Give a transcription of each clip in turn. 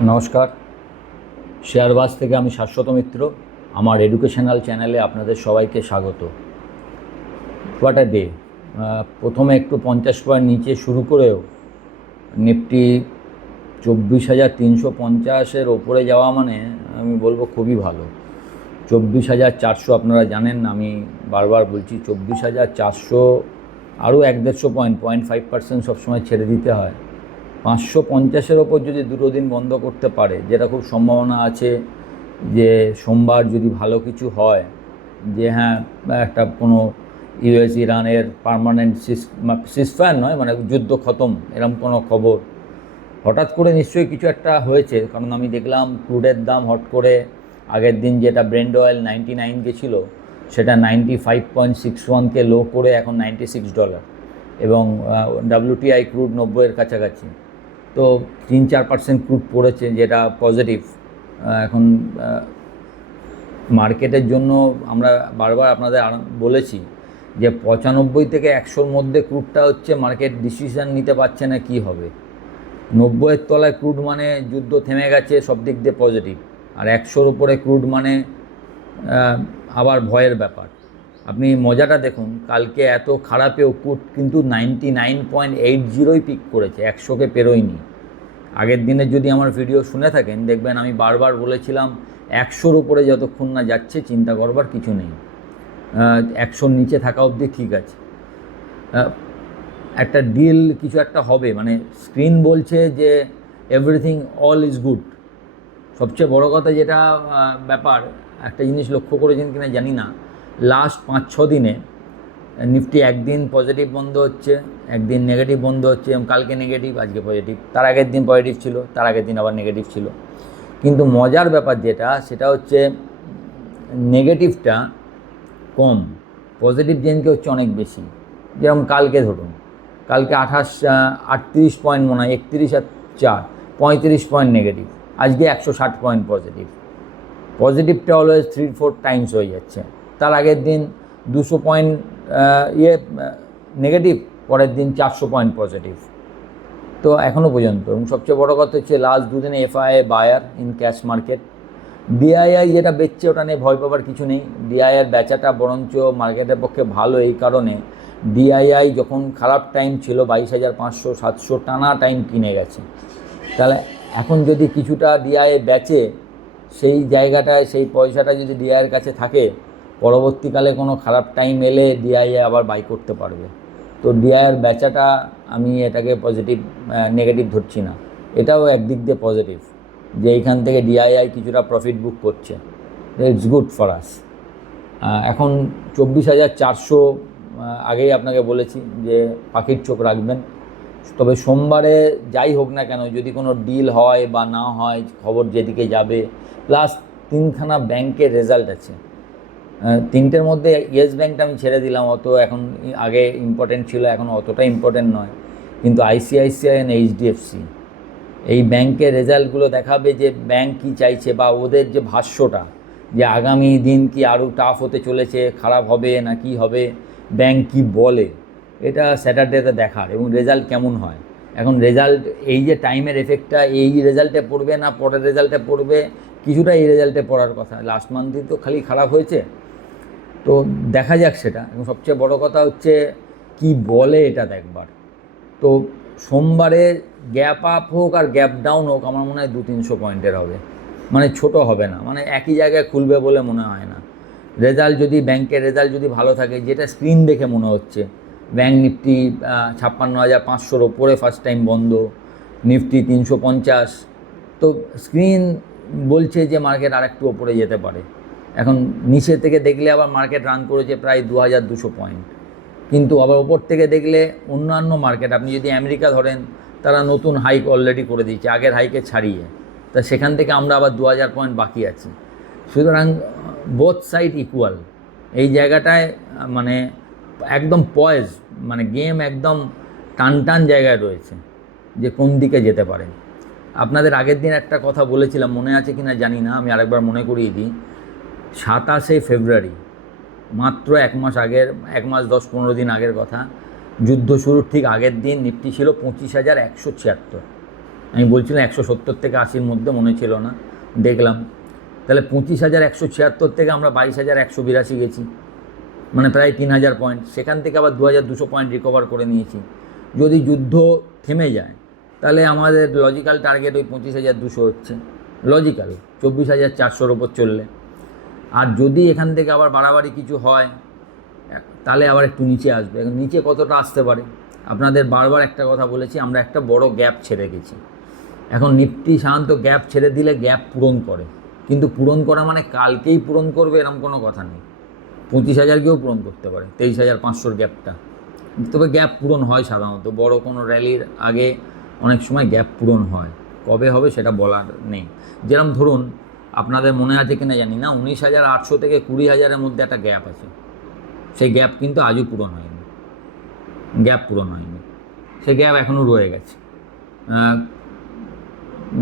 নমস্কার, শেয়ারবাজ থেকে আমি শাশ্বত মিত্র। আমার এডুকেশনাল চ্যানেলে আপনাদের সবাইকে স্বাগত। What a day! প্রথমে একটু 50 পয়েন্ট নিচে শুরু করেও নিফটি 24,350-এর ওপরে যাওয়া মানে আমি বলবো খুবই ভালো। 24,400 আপনারা জানেন, আমি বারবার বলছি 24,400 আরও 1-1.5 পয়েন্ট 0.5% সবসময় ছেড়ে দিতে হয়। 550-এর ওপর যদি দুটো দিন বন্ধ করতে পারে, যেটা খুব সম্ভাবনা আছে যে সোমবার যদি ভালো কিছু হয়, যে হ্যাঁ একটা কোনো ইউএস ইরানের পার্মানেন্ট সিসফায়ার নয়, মানে যুদ্ধ খতম, এরকম কোনো খবর হঠাৎ করে নিশ্চয়ই কিছু একটা হয়েছে। কারণ আমি দেখলাম ক্রুডের দাম হট করে আগের দিন যেটা ব্রেন্ট অয়েল 99 গেছিলো, সেটা 95.61-কে লো করে এখন $96, এবং WTI ক্রুড 90-এর কাছাকাছি। তো 3-4% ক্রুড পড়েছে, যেটা পজিটিভ। এখন মার্কেটের জন্য আমরা বারবার আপনাদের বলেছি যে 95 থেকে 100-র মধ্যে ক্রুডটা হচ্ছে মার্কেট ডিসিশন নিতে পারছে না কি হবে। 90-এর তলায় ক্রুড মানে যুদ্ধ থেমে গেছে, সব দিক দিয়ে পজিটিভ। আর 100-র উপরে ক্রুড মানে আবার ভয়ের ব্যাপার। আপনি মজাটা দেখুন, কালকে এত খারাপেও ক্রুড কিন্তু 99.80-ই পিক করেছে, 100-কে পেরোয়নি। আগের দিনের যদি আমার ভিডিও শুনে থাকেন, দেখবেন আমি বারবার বলেছিলাম 100-র উপরে যতক্ষণ না যাচ্ছে চিন্তা করবার কিছু নেই, 100-র নিচে থাকা অবধি ঠিক আছে। একটা ডিল কিছু একটা হবে, মানে স্ক্রিন বলছে যে এভরিথিং অল ইজ গুড। সবচেয়ে বড় কথা যেটা ব্যাপার, একটা জিনিস লক্ষ্য করেছেন কিনা জানি না, লাস্ট 5-6 দিনে নিফটি একদিন পজিটিভ বন্ধ হচ্ছে, একদিন নেগেটিভ বন্ধ হচ্ছে, এবং কালকে নেগেটিভ, আজকে পজিটিভ, তার আগের দিন পজিটিভ ছিল, তার আগের দিন আবার নেগেটিভ ছিল। কিন্তু মজার ব্যাপার যেটা, সেটা হচ্ছে নেগেটিভটা কম, পজিটিভ জেনকে হচ্ছে অনেক বেশি। যেরকম কালকে ধরুন, কালকে 38 পয়েন্ট মনে হয়, 31 আর 4, 35 পয়েন্ট নেগেটিভ। আজকে 160 পয়েন্ট পজিটিভ। পজিটিভটা অলওয়েজ 3-4 টাইমস হয়ে যাচ্ছে। তার আগের দিন 200 পয়েন্ট নেগেটিভ, পরের দিন 400 পয়েন্ট পজিটিভ। তো এখনও পর্যন্ত, এবং সবচেয়ে বড় কথা হচ্ছে লাস্ট দুদিনে FII buyer in cash market. DII যেটা বেচছে ওটা নিয়ে ভয় পাবার কিছু নেই। ডিআইআইয়ের বেচাটা বরঞ্চ মার্কেটের পক্ষে ভালো, এই কারণে ডিআইআই যখন খারাপ টাইম ছিল 22,500-700 টানা টাইম কিনে গেছে। তাহলে এখন যদি কিছুটা ডিআইআই বেচে, সেই জায়গাটায় সেই পয়সাটা যদি ডিআইআইয়ের কাছে থাকে, পরবর্তীকালে কোনো খারাপ টাইম এলে ডিআইআই আবার বাই করতে পারবে। তো ডিআইআইয়ের বেচাটা আমি এটাকে পজিটিভ, নেগেটিভ ধরছি না, এটাও একদিক দিয়ে পজিটিভ যে এইখান থেকে ডিআইআই কিছুটা প্রফিট বুক করছে। It's good for us. এখন 24,400, আগেই আপনাকে বলেছি যে পাখির চোখ রাখবেন। তবে সোমবারে যাই হোক না কেন, যদি কোনো ডিল হয় বা না হয়, খবর যেদিকে যাবে, প্লাস 3খানা ব্যাংকের রেজাল্ট আছে। 3টের মধ্যে ইয়েস ব্যাংকটা আমি ছেড়ে দিলাম, অত এখন, আগে ইম্পর্টেন্ট ছিল, এখন অতটা ইম্পর্টেন্ট নয়। কিন্তু আইসিআইসিআই অ্যান্ড এইচডিএফসি, এই ব্যাংকের রেজাল্টগুলো দেখাবে যে ব্যাংক কী চাইছে, বা ওদের যে ভাষ্যটা, যে আগামী দিন কি আরও টাফ হতে চলেছে, খারাপ হবে না কি হবে, ব্যাংক কি বলে, এটা স্যাটারডেতে দেখার, এবং রেজাল্ট কেমন হয়। এখন রেজাল্ট, এই যে টাইমের এফেক্টটা এই রেজাল্টে পড়বে না পরের রেজাল্টে পড়বে, কিছুটা এই রেজাল্টে পড়ার কথা। লাস্ট মান্থই তো খালি খারাপ হয়েছে, তো দেখা যাক সেটা। এবং সবচেয়ে বড় কথা হচ্ছে কি বলে এটা দেখবার। তো সোমবারে গ্যাপ আপ হোক আর গ্যাপ ডাউন হোক, আমার মনে হয় 200-300 পয়েন্টের হবে, মানে ছোট হবে না, মানে একই জায়গায় খুলবে বলে মনে হয় না। রেজাল্ট যদি, ব্যাংকের রেজাল্ট যদি ভালো থাকে, যেটা স্ক্রিন দেখে মনে হচ্ছে, ব্যাংক নিফটি 56,500-র ওপরে ফার্স্ট টাইম বন্ধ, নিফটি 350, তো স্ক্রিন বলছে যে মার্কেট আর একটু ওপরে যেতে পারে। এখন নিচে থেকে দেখলে আবার মার্কেট রান করেছে প্রায় 2,200 পয়েন্ট, কিন্তু আবার ওপর থেকে দেখলে অন্যান্য মার্কেট, আপনি যদি আমেরিকা ধরেন, তারা নতুন হাইক অলরেডি করে দিয়েছে আগের হাইকে ছাড়িয়ে, তা সেখান থেকে আমরা আবার 2,000 পয়েন্ট বাকি আছি। সুতরাং বোথ সাইড ইকুয়াল, এই জায়গাটায় মানে একদম পয়েজ, মানে গেম একদম টান টান জায়গায় রয়েছে যে কোন দিকে যেতে পারে। আপনাদের আগের দিন একটা কথা বলেছিলাম, মনে আছে কিনা জানি না, আমি আরেকবার মনে করিয়ে দিই। 27শে ফেব্রুয়ারি, মাত্র 1 মাস আগের, 1 মাস 10-15 দিন আগের কথা, যুদ্ধ শুরুর ঠিক আগের দিন নিফটি ছিল 25,176। আমি বলছিলাম 170 থেকে 80-র মধ্যে মনে ছিল না, দেখলাম তাহলে 25,176 থেকে আমরা 22,182 গেছি, মানে প্রায় 3,000 পয়েন্ট। সেখান থেকে আবার 2,200 পয়েন্ট রিকভার করে নিয়েছি। যদি যুদ্ধ থেমে যায় তাহলে আমাদের লজিক্যাল টার্গেট ওই 25,200 হচ্ছে, লজিক্যাল 24,400-র ওপর চললে। আর যদি এখান থেকে আবার বাড়াবাড়ি কিছু হয় তাহলে আবার একটু নিচে আসবে। এখন নিচে কতটা আসতে পারে, আপনাদের বারবার একটা কথা বলেছি, আমরা একটা বড় গ্যাপ ছেড়ে গেছি। এখন নিফটি সাধারণত গ্যাপ ছেড়ে দিলে গ্যাপ পূরণ করে, কিন্তু পূরণ করা মানে কালকেই পূরণ করবে এরকম কোনো কথা নেই। 25,000কেও পূরণ করতে পারে, 23,500-র গ্যাপটা। তবে গ্যাপ পূরণ হয় সাধারণত, বড় কোনো র্যালির আগে অনেক সময় গ্যাপ পূরণ হয়, কবে হবে সেটা বলার নেই। যেরকম ধরুন, আপনাদের মনে আছে কিনা জানি না, 19,800 থেকে 20,000-এর মধ্যে একটা গ্যাপ আছে, সেই গ্যাপ কিন্তু আজও পূরণ হয়নি, গ্যাপ পূরণ হয়নি, সেই গ্যাপ এখনও রয়ে গেছে।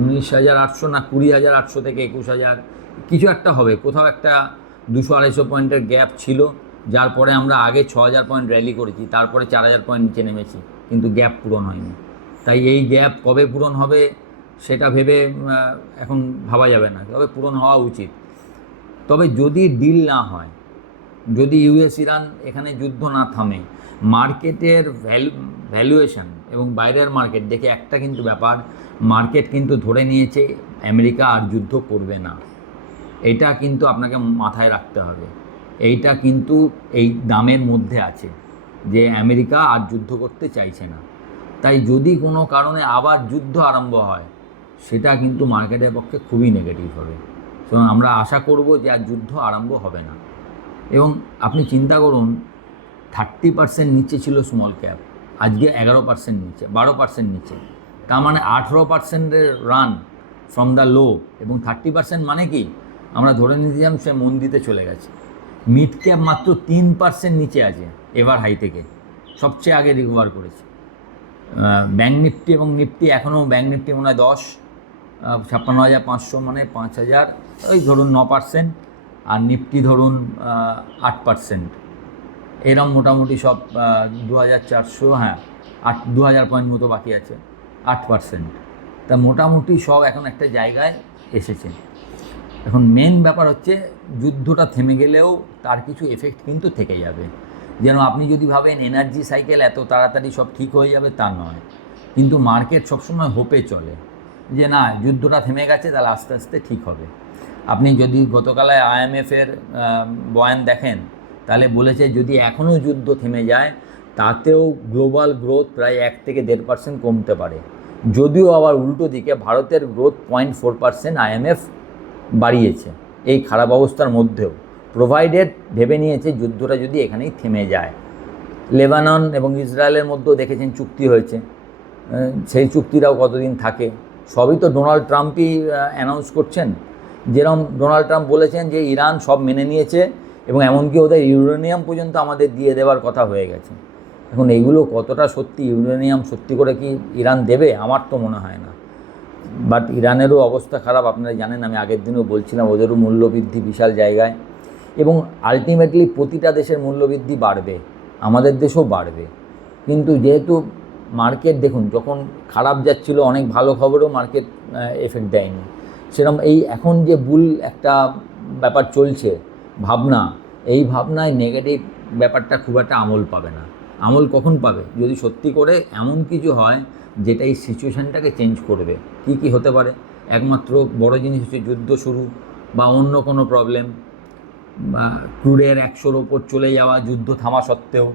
19,800 না 20,800 থেকে 21,000 কিছু একটা হবে, কোথাও একটা 200-250 পয়েন্টের গ্যাপ ছিল, যার পরে আমরা আগে 6,000 পয়েন্ট র্যালি করেছি, তারপরে 4,000 পয়েন্ট নিচে নেমেছি, কিন্তু গ্যাপ পূরণ হয়নি। তাই এই গ্যাপ কবে পূরণ হবে সেটা ভেবে এখন ভাবা যাবে না, তবে পূরণ হওয়া উচিত। তবে যদি ডিল না হয়, যদি ইউএস ইরান এখানে যুদ্ধ না থামে, মার্কেটের ভ্যালুয়েশন এবং বাইরের মার্কেট দেখে একটা কিন্তু ব্যাপার, মার্কেট কিন্তু ধরে নিয়েছে আমেরিকা আর যুদ্ধ করবে না। এটা কিন্তু আপনাকে মাথায় রাখতে হবে, এইটা কিন্তু এই দামের মধ্যে আছে যে আমেরিকা আর যুদ্ধ করতে চাইছে না। তাই যদি কোনো কারণে আবার যুদ্ধ আরম্ভ হয়, সেটা কিন্তু মার্কেটের পক্ষে খুবই নেগেটিভ হবে। সুতরাং আমরা আশা করব যে আর যুদ্ধ আরম্ভ হবে না। এবং আপনি চিন্তা করুন, 30% নিচে ছিল স্মল ক্যাপ, আজকে 11% নিচে, 12% নিচে, তার মানে 18%-এর রান ফ্রম দ্য লো। এবং 30% মানে কি, আমরা ধরে নিতেছিলাম সে মন্দিতে চলে গেছে। মিড ক্যাপ মাত্র 3% নিচে আছে এবার হাই থেকে, সবচেয়ে আগে রিকভার করেছে। ব্যাঙ্ক নিফটি এবং নিফটি এখনও, ব্যাঙ্ক নিফটি মনে হয় 10, 56,500 মানে 5,000, ওই ধরুন 9%, আর নিফটি ধরুন 8%, এরম মোটামুটি সব 2,400, হ্যাঁ 2,000 পয়েন্ট মতো বাকি আছে, 8%। তা মোটামুটি সব এখন একটা জায়গায় এসেছে। এখন মেন ব্যাপার হচ্ছে, যুদ্ধটা থেমে গেলেও তার কিছু এফেক্ট কিন্তু থেকে যাবে। যেন আপনি যদি ভাবেন এনার্জি সাইকেল এত তাড়াতাড়ি সব ঠিক হয়ে যাবে, তা নয়। কিন্তু মার্কেট সবসময় হোপে চলে যে না, যুদ্ধটা থেমে গেছে, তাহলে আস্তে আস্তে ঠিক হবে। আপনি যদি গতকালে IMF-এর বয়ান দেখেন, তাহলে বলেছে যদি এখনও যুদ্ধ থেমে যায় তাতেও গ্লোবাল গ্রোথ প্রায় 1 থেকে 1.5% কমতে পারে। যদিও আবার উল্টো দিকে ভারতের গ্রোথ 0.4% IMF বাড়িয়েছে এই খারাপ অবস্থার মধ্যেও, প্রোভাইডেড ভেবে নিয়েছে যুদ্ধটা যদি এখানেই থেমে যায়। লেবানন এবং ইসরায়েলের মধ্যেও দেখেছেন চুক্তি হয়েছে, সেই চুক্তিটাও কতদিন থাকে, সবই তো ডোনাল্ড ট্রাম্পই অ্যানাউন্স করছেন। যেরকম ডোনাল্ড ট্রাম্প বলেছেন যে ইরান সব মেনে নিয়েছে এবং এমনকি ওদের ইউরেনিয়াম পর্যন্ত আমাদের দিয়ে দেওয়ার কথা হয়ে গেছে। এখন এইগুলো কতটা সত্যি, ইউরেনিয়াম সত্যি করে কি ইরান দেবে, আমার তো মনে হয় না। বাট ইরানেরও অবস্থা খারাপ, আপনারা জানেন, আমি আগের দিনও বলছিলাম, ওদেরও মূল্যবৃদ্ধি বিশাল জায়গায়। এবং আলটিমেটলি প্রতিটা দেশের মূল্যবৃদ্ধি বাড়বে, আমাদের দেশেও বাড়বে। কিন্তু যেহেতু মার্কেট দেখুন, যখন খারাপ যাচ্ছিল অনেক ভালো খবরও মার্কেট এফেক্ট দেয়নি সেরকম। এই এখন যে বুল একটা ব্যাপার চলছে, ভাবনা, এই ভাবনায় নেগেটিভ ব্যাপারটা খুব একটা আমল পাবে না। আমল কখন পাবে, যদি সত্যি করে এমন কিছু হয় যেটা এই সিচুয়েশানটাকে চেঞ্জ করবে। কি কি হতে পারে, একমাত্র বড় জিনিস হচ্ছে যুদ্ধ শুরু, বা অন্য কোনো প্রবলেম, বা ক্রুডের 100-র ওপর চলে যাওয়া যুদ্ধ থামা সত্ত্বেও,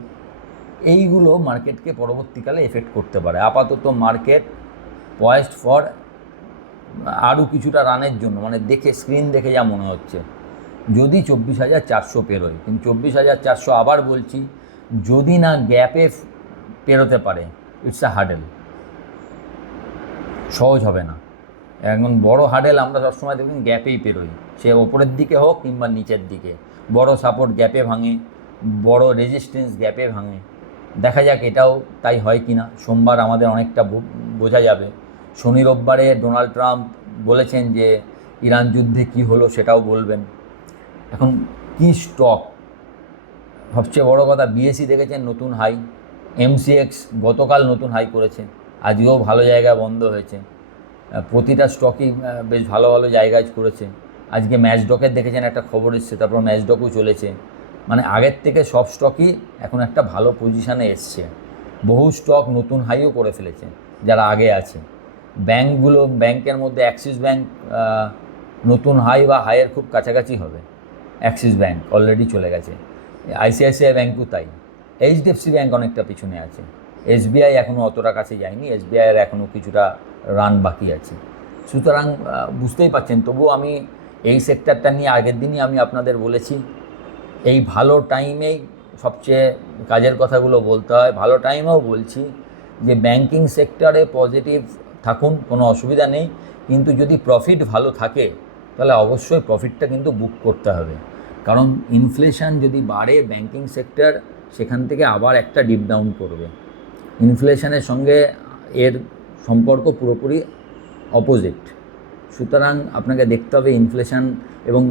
এইগুলো মার্কেটকে পরবর্তীকালে এফেক্ট করতে পারে। আপাতত মার্কেট পয়েসড ফর আরও কিছুটা রানের জন্য, মানে দেখে স্ক্রিন দেখে যা মনে হচ্ছে, যদি 24,400 পেরোয়। কিন্তু 24,400 আবার বলছি, যদি না গ্যাপে পেরোতে পারে, ইটস আ হার্ডেল, সহজ হবে না। এখন বড় হার্ডেল আমরা সবসময় দেখবেন গ্যাপেই পেরোই, সে ওপরের দিকে হোক কিংবা নিচের দিকে। বড় সাপোর্ট গ্যাপে ভাঙে, বড় রেজিস্ট্যান্স গ্যাপে ভাঙে। দেখা যাক এটাও তাই হয় কি না, সোমবার আমাদের অনেকটা বোঝা যাবে। শনি রোববারে ডোনাল্ড ট্রাম্প বলেছেন যে ইরান যুদ্ধে কি হলো সেটাও বলবেন। এখন কি স্টক, সবচেয়ে বড় কথা, BSE দেখেছেন নতুন হাই, MCX গতকাল নতুন হাই করেছে, আজকেও ভালো জায়গায় বন্ধ হয়েছে। প্রতিটা স্টকই বেশ ভালো ভালো জায়গায় করেছে। আজকে ম্যাচডকের দেখেছেন একটা খবর এসছে, তারপর ম্যাচডকও চলেছে। মানে আগের থেকে সব স্টকই এখন একটা ভালো পজিশানে এসছে। বহু স্টক নতুন হাইও করে ফেলেছে যারা আগে আছে। ব্যাংকের মধ্যে অ্যাক্সিস ব্যাংক নতুন হাই বা হাইয়ের খুব কাছাকাছি হবে। অ্যাক্সিস ব্যাংক অলরেডি চলে গেছে, আইসিআইসিআই ব্যাংকও তাই। এইচডিএফসি ব্যাংক অনেকটা পিছনে আছে, এসবিআই এখনও অতটা কাছে যায়নি, এসবিআইয়ের এখনও কিছুটা রান বাকি আছে। সুতরাং বুঝতেই পারছেন, তবুও আমি এই সেক্টরটা নিয়ে আগের দিনই আমি আপনাদের বলেছি, এই ভালো টাইমেই সবচেয়ে কাজের কথাগুলো বলতে হয়। ভালো টাইমেও বলছি যে ব্যাংকিং সেক্টরে পজিটিভ থাকুন, কোনো অসুবিধা নেই, কিন্তু যদি প্রফিট ভালো থাকে তাহলে অবশ্যই প্রফিটটা কিন্তু বুক করতে হবে। কারণ ইনফ্লেশন যদি বাড়ে ব্যাংকিং সেক্টর সেখান থেকে আবার একটা ডিপ ডাউন করবে। ইনফ্লেশনের সঙ্গে এর সম্পর্ক পুরোপুরি অপোজিট। সুতরাং আপনাকে দেখতে হবে ইনফ্লেশন এবং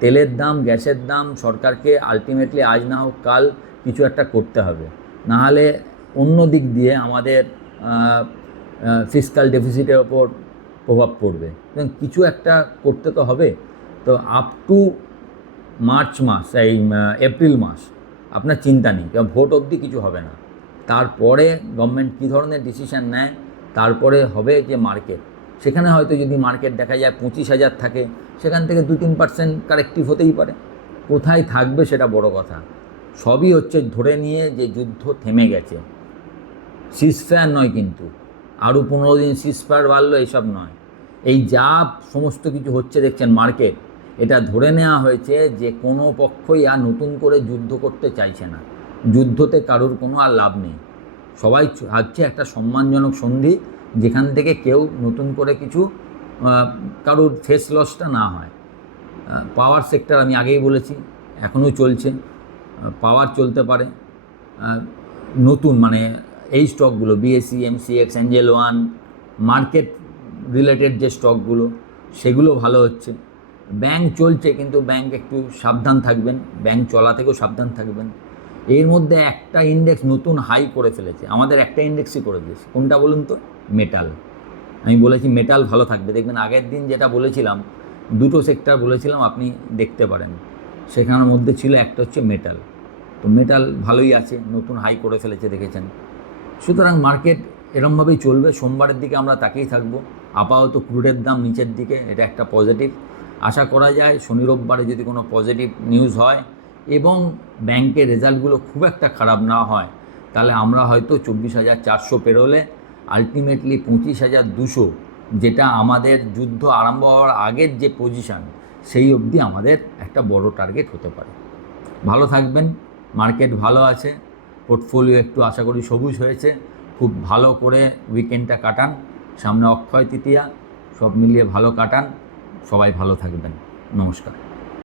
তেলের দাম, গ্যাসের দাম, সরকারকে আলটিমেটলি আজ না হোক কাল কিছু একটা করতে হবে, নাহলে অন্য দিক দিয়ে আমাদের ফিসকাল ডেফিসিটের ওপর প্রভাব পড়বে। কিছু একটা করতে তো হবে। তো আপ টু মার্চ মাস, এই এপ্রিল মাস আপনার চিন্তা নেই, কারণ ভোট অবধি কিছু হবে না। তারপরে গভর্নমেন্ট কী ধরনের ডিসিশান নেয়, তারপরে হবে যে মার্কেট, সেখানে হয়তো যদি মার্কেট দেখা যায় 25,000 থাকে, সেখান থেকে 2-3% কারেক্টিভ হতেই পারে। কোথায় থাকবে সেটা বড় কথা। সবই হচ্ছে ধরে নিয়ে যে যুদ্ধ থেমে গেছে, সিজফায়ার নয়, কিন্তু আরও 15 দিন সিজফায়ার বাড়লো এসব নয়। এই যা সমস্ত কিছু হচ্ছে দেখছেন মার্কেট, এটা ধরে নেওয়া হয়েছে যে কোনো পক্ষই আর নতুন করে যুদ্ধ করতে চাইছে না, যুদ্ধতে কারোর কোনো আর লাভ নেই। সবাই ভাবছে একটা সম্মানজনক সন্ধি যেখান থেকে কেউ নতুন করে কিছু কারোর ফেস লসটা না হয়। পাওয়ার সেক্টর আমি আগেই বলেছি এখনও চলছে, পাওয়ার চলতে পারে। নতুন মানে এই স্টকগুলো BSc, MCX, Angel one, market related যে স্টকগুলো সেগুলো ভালো হচ্ছে। ব্যাংক চলছে, কিন্তু ব্যাংক একটু সাবধান থাকবেন, ব্যাংক চলা থেকেও সাবধান থাকবেন। এর মধ্যে একটা ইন্ডেক্স নতুন হাই করে ফেলেছে, আমাদের একটা ইন্ডেক্সই করে দিয়েছে, কোনটা বলুন তো? মেটাল। আমি বলেছি মেটাল ভালো থাকবে, দেখবেন আগের দিন যেটা বলেছিলাম, দুটো সেক্টর বলেছিলাম, আপনি দেখতে পারেন, সেখানের মধ্যে ছিল একটা হচ্ছে মেটাল। তো মেটাল ভালোই আছে, নতুন হাই করে ফেলেছে দেখেছেন। সুতরাং মার্কেট এরমভাবেই চলবে। সোমবারের দিকে আমরা তাকিয়ে থাকবো। আপাতত ক্রুডের দাম নিচের দিকে, এটা একটা পজিটিভ। আশা করা যায় শনি রোববারে যদি কোনো পজিটিভ নিউজ হয় এবং ব্যাংকের রেজাল্টগুলো খুব একটা খারাপ না হয়, তাহলে আমরা হয়তো 24,400 পেরোলে আলটিমেটলি 25,200, যেটা আমাদের যুদ্ধ আরম্ভ হওয়ার আগের যে পজিশান, সেই অবধি আমাদের একটা বড় টার্গেট হতে পারে। ভালো থাকবেন, মার্কেট ভালো আছে, পোর্টফোলিও একটু আশা করি সবুজ হয়েছে। খুব ভালো করে উইকেন্ডটা কাটান, সামনে অক্ষয় তৃতীয়া, সব মিলিয়ে ভালো কাটান। সবাই ভালো থাকবেন। নমস্কার।